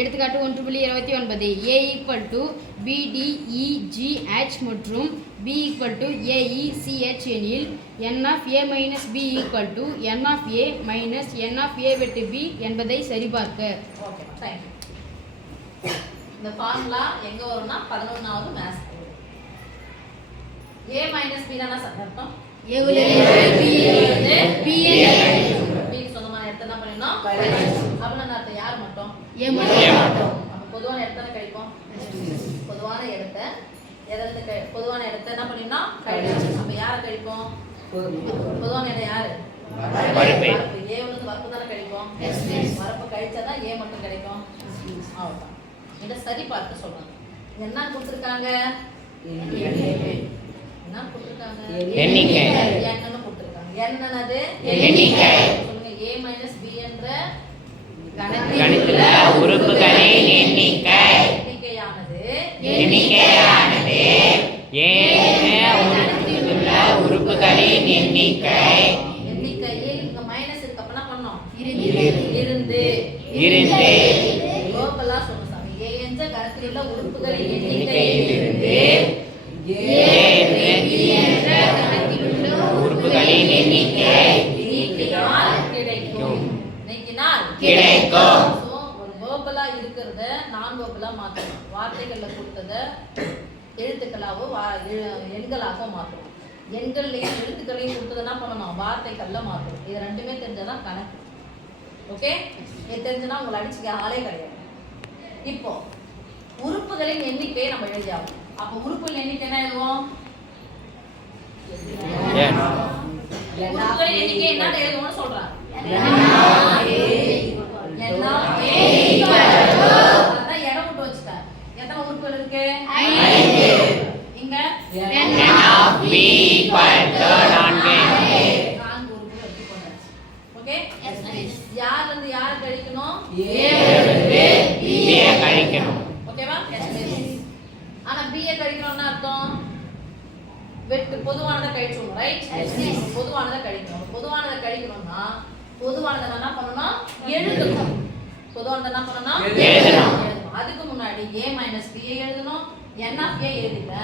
எடுத்துக்காட்டு 1.29 a equal to BDEGH மற்றும் b equal to AECH எனில் n of a minus b equal to n of a minus n of a வெட்டு b என்பதை சரிபார்க்க. Okay, thank you. இந்த formula எங்க வரும்னா 11வது மேத்ஸ். a மைனஸ் b னா அர்த்தம் a உள்ள b சொந்தமான இடத்தை என்ன பண்ணணும்? அப்படின்னா அர்த்தம் யார் மட்டும்? a மட்டும். அப்ப பொதுவான இடத்தை கிடைக்கும். பொதுவான இடத்தை பொதுவான இடத்தை என்ன பண்ணினா கழிக்கணும். அப்ப யாரை கழிப்போம்? பொதுவான இடம் யாரு? வரப்பு. a வந்து வரப்பு தான கழிப்போம். வரப்பு கழிச்சாதான் a மட்டும் கிடைக்கும். அவ்வளவுதான். இத சரி பார்த்து சொல்றாங்க. என்ன கொடுத்திருக்காங்க? என்ன கொடுத்திருக்காங்க? எண்ணிக்கை. என்னன்னு கொடுத்திருக்காங்க. என்னது? எண்ணிக்கை. சொல்லுங்க. a b என்ற கணக்கில் உறுப்புகளின் எண்ணிக்கை எண்ணிக்கையானது உள்ள உறுப்புகளின் எண்ணிக்கை எண்ணிக்கையில் இங்க மைனஸ் இருக்கு. அப்ப என்ன பண்ணோம்? இருந்து லோக்கலா சொல்லுங்க சாமி. a என்ற கணக்கில் உள்ள உறுப்புகளின் எண்ணிக்கையிலிருந்து உறுப்புகளின் எண்ணிக்கை கிடைக்கும். ஒரு வேர்பலா இருக்கிறத நான் வேர்பலா மாத்தணும். வார்த்தைகள்ல கொடுத்தத எழுத்துக்களாவோ எண்களாக மாத்தணும். எண்கள்லையும் எழுத்துக்களையும் கொடுத்தது என்ன பண்ணணும்? வார்த்தைகள்ல மாத்தணும். இது ரெண்டுமே தெரிஞ்சாதான் கணக்கு. ஓகே, இது தெரிஞ்சுன்னா உங்களை அடிச்சுக்க ஆளே கிடையாது. இப்போ உறுப்புகளின் எண்ணிக்கையை நம்ம எழுதியாகும். அப்ப உறுப்புகளின் எண்ணிக்கை என்ன எழுதுவோம்? உறுப்புகளின் எண்ணிக்கை என்ன எழுதுவோம்னு சொல்றாங்க. இடம் விட்டு வச்சுட்டார். எத்தனை உறுப்புகள் இருக்கு? 5. இங்க 4 உறுப்புகள் எடுத்துக்கொண்டாச்சு. ஓகே, யார்ல இருந்து யாரை கழிக்கணும்? கழிக்கணும். ஓகேவா? ஆனா b ய கழிக்கணும்னா அர்த்தம் வெட்டு பொதுவானதை கழிச்சோம். ரைட்? பொதுவானதை கழிக்கணும். பொதுவானதை கழிக்கணும்னா பொதுவானதை என்ன பண்ணணும்? எழுதணும். பொதுவானதை என்ன பண்ணணும்? எழுதணும். அதுக்கு முன்னாடி a b யை எழுதணும். n of a எழுதிட்டா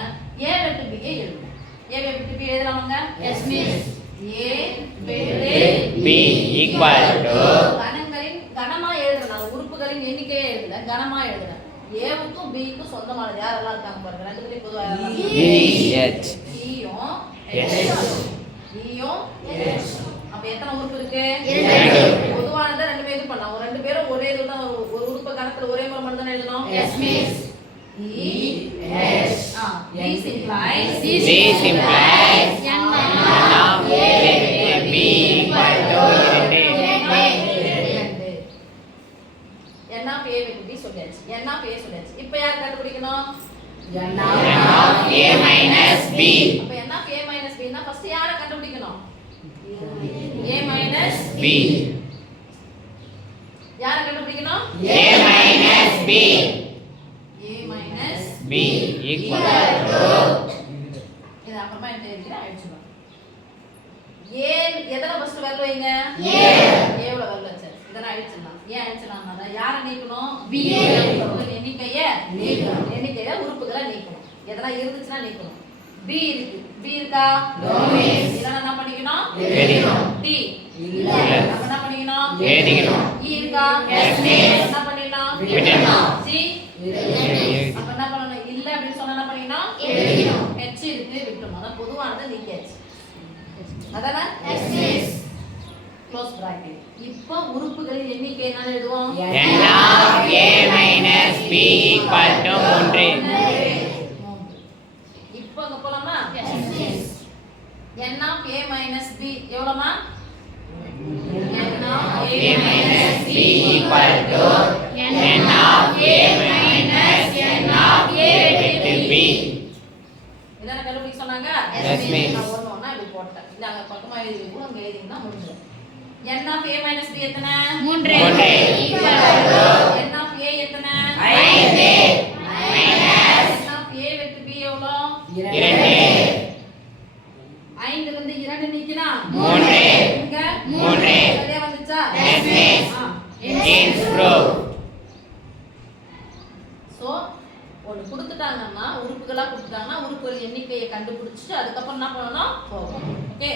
a வெட்டு b யை எழுதணும். a வெட்டு b எழுதலாமாங்க? Yes miss. a வெட்டு b ஈக்குவல் டு கணங்களின் கணமா எழுதணும். உறுப்புகளின் எண்ணிக்கையை எழுதல, கணமா எழுதணும். a வுக்கும் b க்கும் சொந்தமானது யாரெல்லாம் இருக்காங்க பாருங்க. ரெண்டு பேரும் பொதுவா h அப்ப எத்தனை உறுப்பு இருக்கு? 2. பொதுவானதை ரெண்டு பேரும் பண்ணலாம். ஒரு ரெண்டு பேரும் ஒரே இதுல ஒரு உறுப்பு கணக்குல ஒரே முறை மட்டும் தான் எழுதணும். Yes miss. this implies n of a b equal to 2. n of a with b சொல்லியாச்சு. n of a சொல்லியாச்சு. இப்போ யார் கண்டுபிடிக்கணும்? n of a minus b. அப்ப n of a minus b னா ஃபர்ஸ்ட் யாரை கண்டுபிடிக்கணும்? a minus b. யாரை கண்டுபிடிக்கணும்? a minus b. a minus b equal to இது அப்புறமா என்ன எழுதினா அடிச்சுடலாம். a எதன ஃபர்ஸ்ட் வரல வைங்க? a ல வரல சரி. இதன அடிச்சிடலாம். ஏன் அடிச்சலாம்னா யாரை நீக்கணும்? b எண்ணிக்கையை நீக்கணும். எண்ணிக்கையில உறுப்புகளை நீக்கணும். எதனா இருந்துச்சுனா நீக்கணும். b இருக்கு. b இருக்கா? No miss. இதன என்ன பண்ணிக்கணும்? எழுதிக்கணும். d இல்ல. அப்ப என்ன பண்ணிக்கணும்? எழுதிக்கணும். e இருக்கா? Yes miss. என்ன பண்ணிடலாம்? விடணும். c அப்ப என்ன பண்ணணும்? இல்ல அப்படி சொன்னா என்ன பண்ணிக்கணும்? எழுதிக்கணும். h இருக்கு விட்டுறணும். அத பொதுவானதை நீக்கியாச்சு. அதானே? Yes miss. Close bracket. இப்போ உறுப்புகளின் எண்ணிக்கை என்ன எழுதுவோம்? n of a minus b equal to 3. இப்போ அங்க போலாமா? Yes. n of a minus b எவ்வளவுமா? n of a minus b equal to n of a minus n of a with b. இதன கண்டுபிடிக்க சொன்னாங்க? Yes, miss. நான் ஒண்ணா இப்படி போட்டேன். இல்ல அங்க பக்கமா எழுதிருக்கோம். அங்க எழுதினா முடிஞ்சிடும். n of a minus b எத்தனை? 3. equal to n of a எத்தனை? 5. minus n of a with b எவ்வளோ? 2. 5 ல இருந்து 2 நீக்கினா 3. இங்க 3. சரியா வந்துச்சா? Yes, miss. ஆ Hence proof. ஸோ ஒன்று கொடுத்துட்டாங்கன்னா உறுப்புகளாக கொடுத்துட்டாங்கன்னா உறுப்புகள் எண்ணிக்கையை கண்டுபிடிச்சிட்டு அதுக்கப்புறம் என்ன பண்ணணும் போகணும். ஓகே.